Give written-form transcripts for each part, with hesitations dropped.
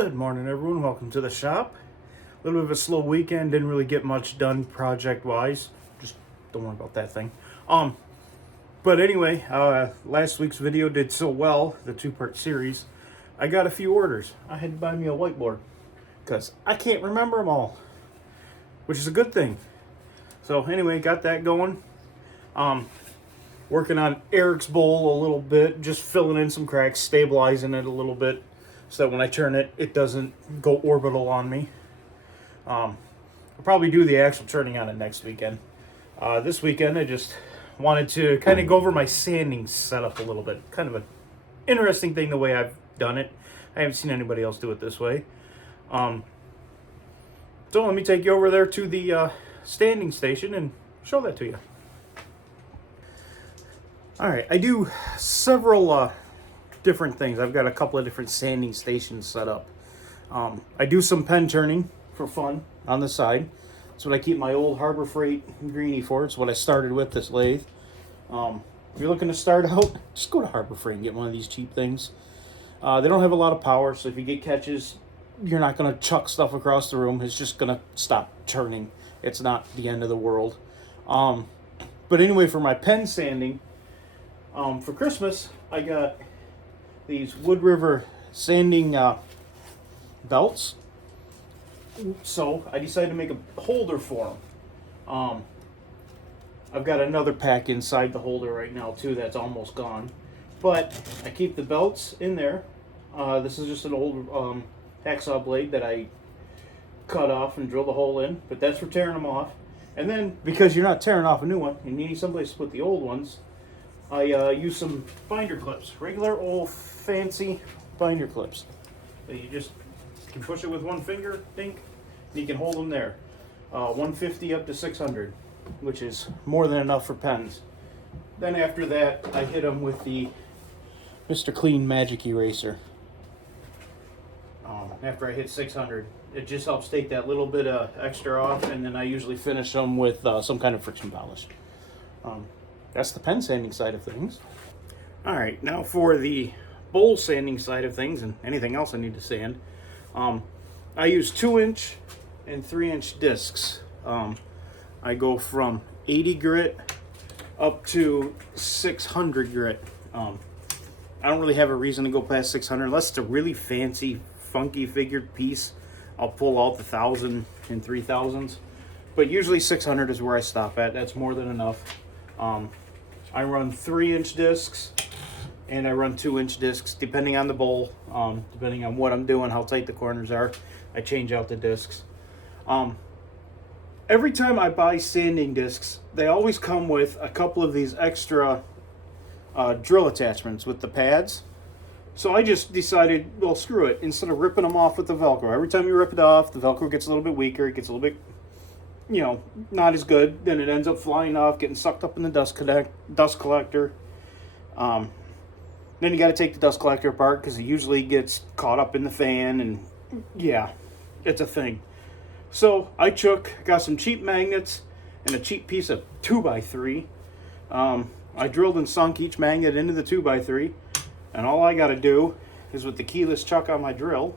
Good morning, everyone. Welcome to the shop. A little bit of a slow weekend. Didn't really get much done project-wise. Just don't worry about that thing. But anyway, last week's video did so well, the two-part series. I got a few orders. I had to buy me a whiteboard because I can't remember them all, which is a good thing. So anyway, got that going. Working on Eric's bowl a little bit, just filling in some cracks, stabilizing it a little bit, so that when I turn it, it doesn't go orbital on me. I'll probably do the actual turning on it next weekend. This weekend, I just wanted to kind of go over my sanding setup a little bit. Kind of an interesting thing the way I've done it. I haven't seen anybody else do it this way. So let me take you over there to the standing station and show that to you. Alright, I do several different things. I've got a couple of different sanding stations set up. I do some pen turning for fun on the side. That's what I keep my old Harbor Freight greenie for. It's what I started with, this lathe. If you're looking to start out, just go to Harbor Freight and get one of these cheap things. They don't have a lot of power, so if you get catches, you're not going to chuck stuff across the room. It's just going to stop turning. It's not the end of the world. But anyway, for my pen sanding, for Christmas, I got these Wood River sanding belts. So I decided to make a holder for them. I've got another pack inside the holder right now too that's almost gone. But I keep the belts in there. This is just an old hacksaw blade that I cut off and drilled a hole in. But that's for tearing them off. And then, because you're not tearing off a new one, and you need someplace to put the old ones, I use some binder clips. Regular old fancy binder clips. So you just can push it with one finger, dink, and you can hold them there. 150 up to 600, which is more than enough for pens. Then after that, I hit them with the Mr. Clean Magic Eraser. After I hit 600, it just helps take that little bit of extra off, and then I usually finish them with some kind of friction polish. That's the pen sanding side of things. Alright, now for the bowl sanding side of things and anything else I need to sand. I use 2-inch and 3-inch discs. I go from 80 grit up to 600 grit. I don't really have a reason to go past 600 unless it's a really fancy, funky figured piece. I'll pull out the 1,000 and 3,000s. But usually 600 is where I stop at. That's more than enough. I run 3-inch discs and I run 2-inch discs depending on the bowl, depending on what I'm doing, how tight the corners are. I change out the discs. Every time I buy sanding discs, they always come with a couple of these extra drill attachments with the pads. So I just decided, well, screw it. Instead of ripping them off with the Velcro, every time you rip it off, the Velcro gets a little bit weaker. It gets a little bit, not as good. Then it ends up flying off, getting sucked up in the dust collector. Then you got to take the dust collector apart because it usually gets caught up in the fan, and yeah, it's a thing. So I got some cheap magnets and a cheap piece of 2x3. I drilled and sunk each magnet into the 2x3, and all I got to do is with the keyless chuck on my drill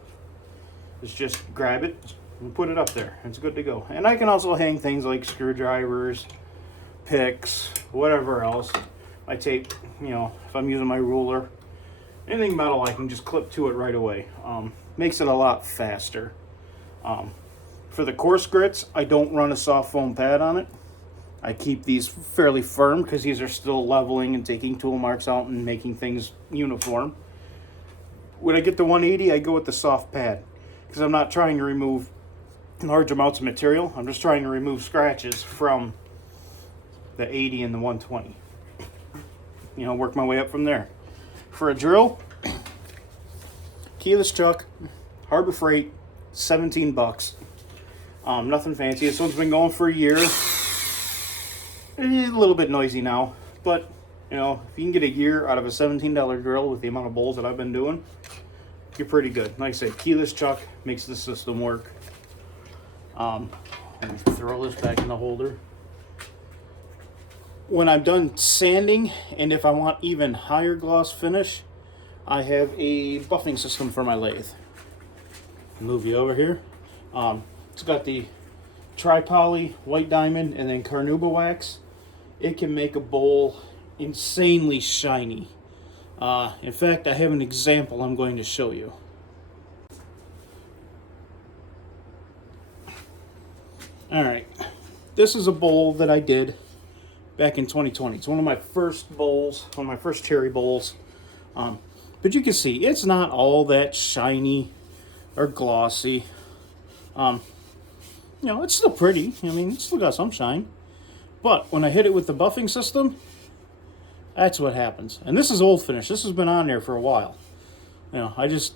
is just grab it and put it up there. It's good to go. And I can also hang things like screwdrivers, picks, whatever else. I tape, if I'm using my ruler, anything metal I can just clip to it right away. Makes it a lot faster. For the coarse grits, I don't run a soft foam pad on it. I keep these fairly firm because these are still leveling and taking tool marks out and making things uniform. When I get to 180, I go with the soft pad because I'm not trying to remove large amounts of material. I'm just trying to remove scratches from the 80 and the 120. Work my way up from there. For a drill, keyless chuck, Harbor Freight, $17. Nothing fancy. This one's been going for a year. It's a little bit noisy now, but if you can get a year out of a $17 drill with the amount of bowls that I've been doing, you're pretty good. Like I said, keyless chuck makes the system work. Let me throw this back in the holder. When I'm done sanding, and if I want even higher gloss finish, I have a buffing system for my lathe. Move you over here. It's got the tri-poly, white diamond, and then carnauba wax. It can make a bowl insanely shiny. In fact, I have an example I'm going to show you. Alright, this is a bowl that I did back in 2020. It's one of my first bowls, one of my first cherry bowls. But you can see, it's not all that shiny or glossy. You know, it's still pretty. I mean, it's still got some shine. But when I hit it with the buffing system, that's what happens. And this is old finish. This has been on there for a while. You know, I just,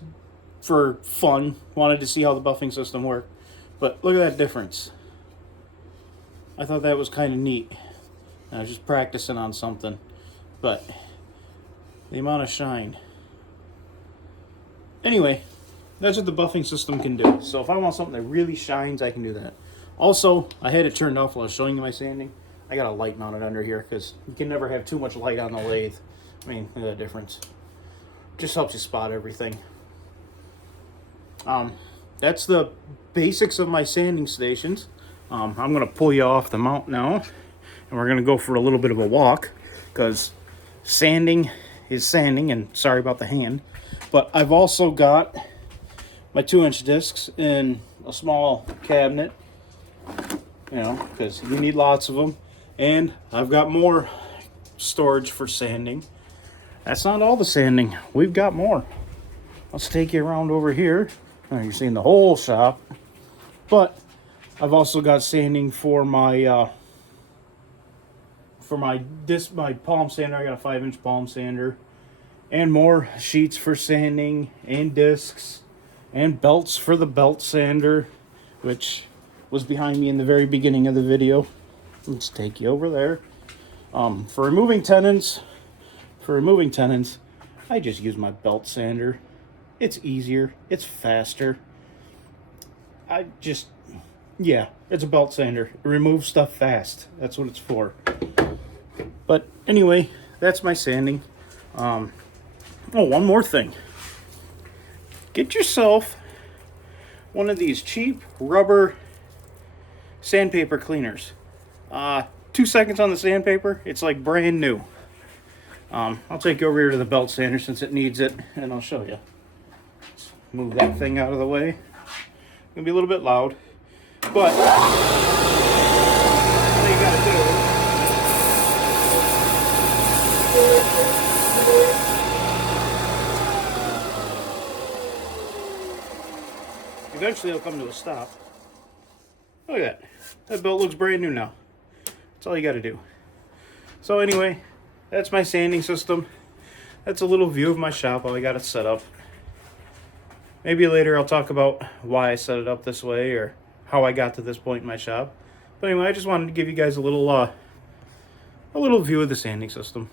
for fun, wanted to see how the buffing system worked. But look at that difference. I thought that was kind of neat. I was just practicing on something. But the amount of shine. Anyway, that's what the buffing system can do. So if I want something that really shines, I can do that. Also, I had it turned off while I was showing you my sanding. I got a light mounted under here because you can never have too much light on the lathe. I mean, look at that difference. Just helps you spot everything. That's the basics of my sanding stations. I'm going to pull you off the mount now, and we're going to go for a little bit of a walk because sanding is sanding, and sorry about the hand. But I've also got my 2-inch discs in a small cabinet, you know, because you need lots of them. And I've got more storage for sanding. That's not all the sanding. We've got more. Let's take you around over here. Oh, you're seeing the whole shop. But I've also got sanding for my my palm sander. I got a 5-inch palm sander. And more sheets for sanding, and discs, and belts for the belt sander, which was behind me in the very beginning of the video. Let's take you over there. For removing tenons, I just use my belt sander. It's easier, it's faster. Yeah, it's a belt sander. It removes stuff fast. That's what it's for. But anyway, that's my sanding. Oh, one more thing. Get yourself one of these cheap rubber sandpaper cleaners. 2 seconds on the sandpaper, it's like brand new. I'll take you over here to the belt sander since it needs it, and I'll show you. Let's move that thing out of the way. It's gonna be a little bit loud, but all you gotta do. Eventually it'll come to a stop. Look at that. That belt looks brand new now. That's all you got to do. So anyway, that's my sanding system. That's a little view of my shop, how I got it set up. Maybe later I'll talk about why I set it up this way or how I got to this point in my shop. But anyway, I just wanted to give you guys a little view of the sanding system.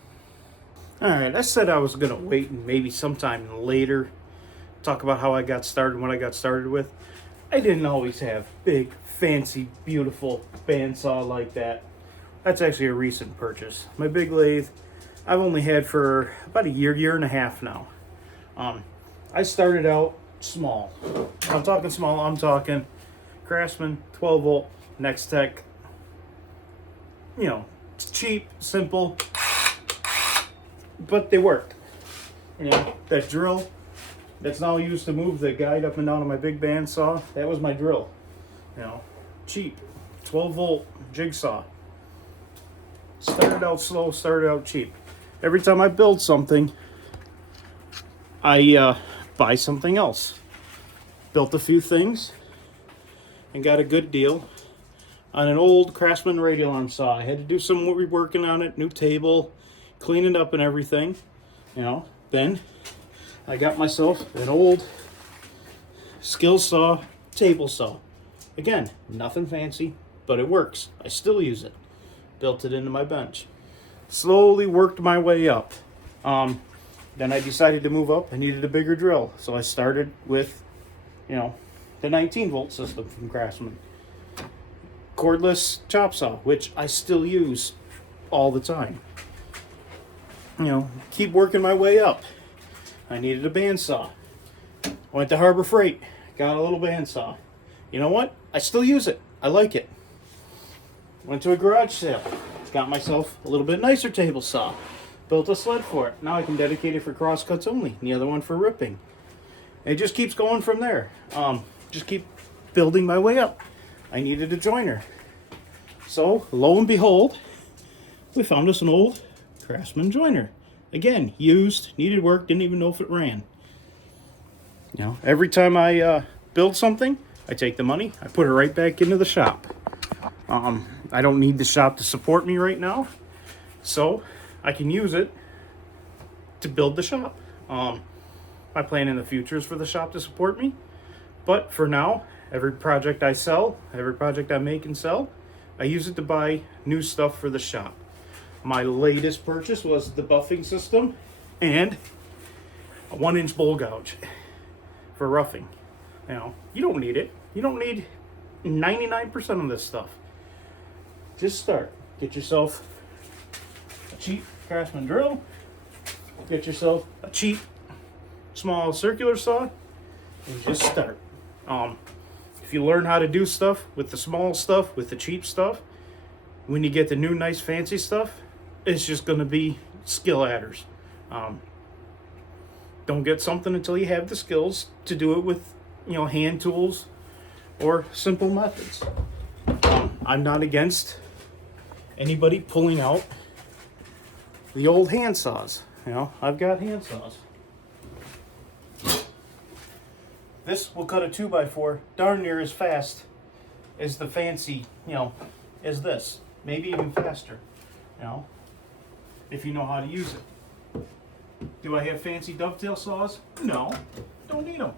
Alright, I said I was going to wait and maybe sometime later talk about how I got started, what I got started with. I didn't always have big, fancy, beautiful bandsaw like that. That's actually a recent purchase. My big lathe, I've only had for about a year and a half now. I started out small. When I'm talking small, I'm talking Craftsman, 12 volt, Next Tech. You know, it's cheap, simple, but they work. You know, that drill that's now used to move the guide up and down on my big bandsaw, that was my drill. You know, cheap, 12 volt jigsaw. Started out slow, started out cheap. Every time I build something, I buy something else. Built a few things and got a good deal on an old Craftsman radial arm saw. I had to do some reworking on it, new table, clean it up and everything. You know, then I got myself an old skill saw, table saw. Again, nothing fancy, but it works. I still use it. Built it into my bench. Slowly worked my way up. Then I decided to move up. I needed a bigger drill. So I started with, you know, the 19 volt system from Craftsman. Cordless chop saw, which I still use all the time. You know, keep working my way up. I needed a bandsaw. Went to Harbor Freight. got a little bandsaw. You know what? I still use it. I like it. Went to a garage sale. Got myself a little bit nicer table saw. Built a sled for it. Now I can dedicate it for crosscuts only. And the other one for ripping. It just keeps going from there. Just keep building my way up. I needed a joiner. So, lo and behold, we found us an old Craftsman Joiner. Again, used, needed work, didn't even know if it ran. You know, every time I build something, I take the money, I put it right back into the shop. I don't need the shop to support me right now, so I can use it to build the shop. My plan in the future is for the shop to support me, but for now, every project I sell, every project I make and sell, I use it to buy new stuff for the shop. My latest purchase was the buffing system and a 1-inch bowl gouge for roughing. You know, you don't need it. You don't need 99% of this stuff. Just start. Get yourself a cheap Craftsman drill. Get yourself a cheap small circular saw and just start. If you learn how to do stuff with the small stuff, with the cheap stuff, when you get the new nice fancy stuff, it's just going to be skill adders. Don't get something until you have the skills to do it with, you know, hand tools or simple methods. I'm not against anybody pulling out the old hand saws. You know, I've got hand saws. This will cut a 2x4 darn near as fast as the fancy, you know, as this. Maybe even faster, you know, if you know how to use it. Do I have fancy dovetail saws? No, don't need them.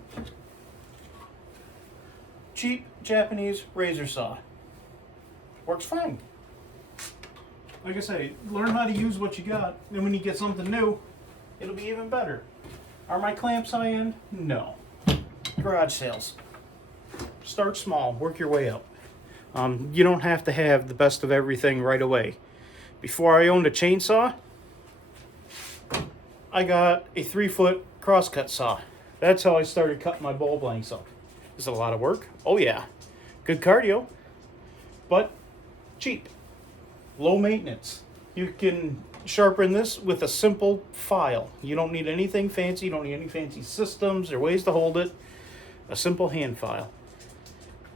Cheap Japanese razor saw. Works fine. Like I say, learn how to use what you got, and when you get something new, it'll be even better. Are my clamps high-end? No. Garage sales. Start small, work your way up. You don't have to have the best of everything right away. Before I owned a chainsaw, I got a 3-foot crosscut saw. That's how I started cutting my ball blanks up. Is it a lot of work? Oh yeah. Good cardio, but cheap. Low maintenance. You can sharpen this with a simple file. You don't need anything fancy. You don't need any fancy systems or ways to hold it. A simple hand file.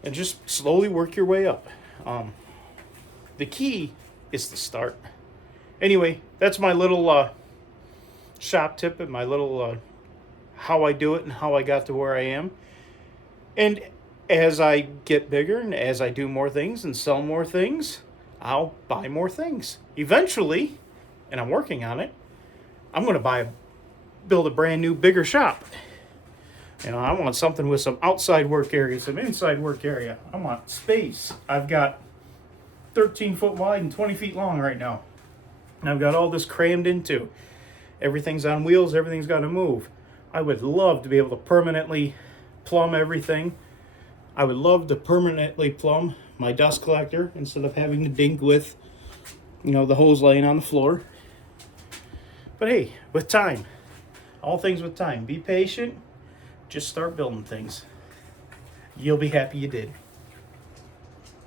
And just slowly work your way up. The key is to start. Anyway, that's my little shop tip and my little how I do it and how I got to where I am. And as I get bigger and as I do more things and sell more things, I'll buy more things. Eventually, and I'm working on it, I'm going to build a brand new, bigger shop. You know, I want something with some outside work area, some inside work area. I want space. I've got 13 foot wide and 20 feet long right now. And I've got all this crammed into. Everything's on wheels. Everything's got to move. I would love to be able to permanently plumb everything. I would love to permanently plumb my dust collector instead of having to dink with, you know, the hose laying on the floor. But hey, with time. All things with time. Be patient. Just start building things. You'll be happy you did.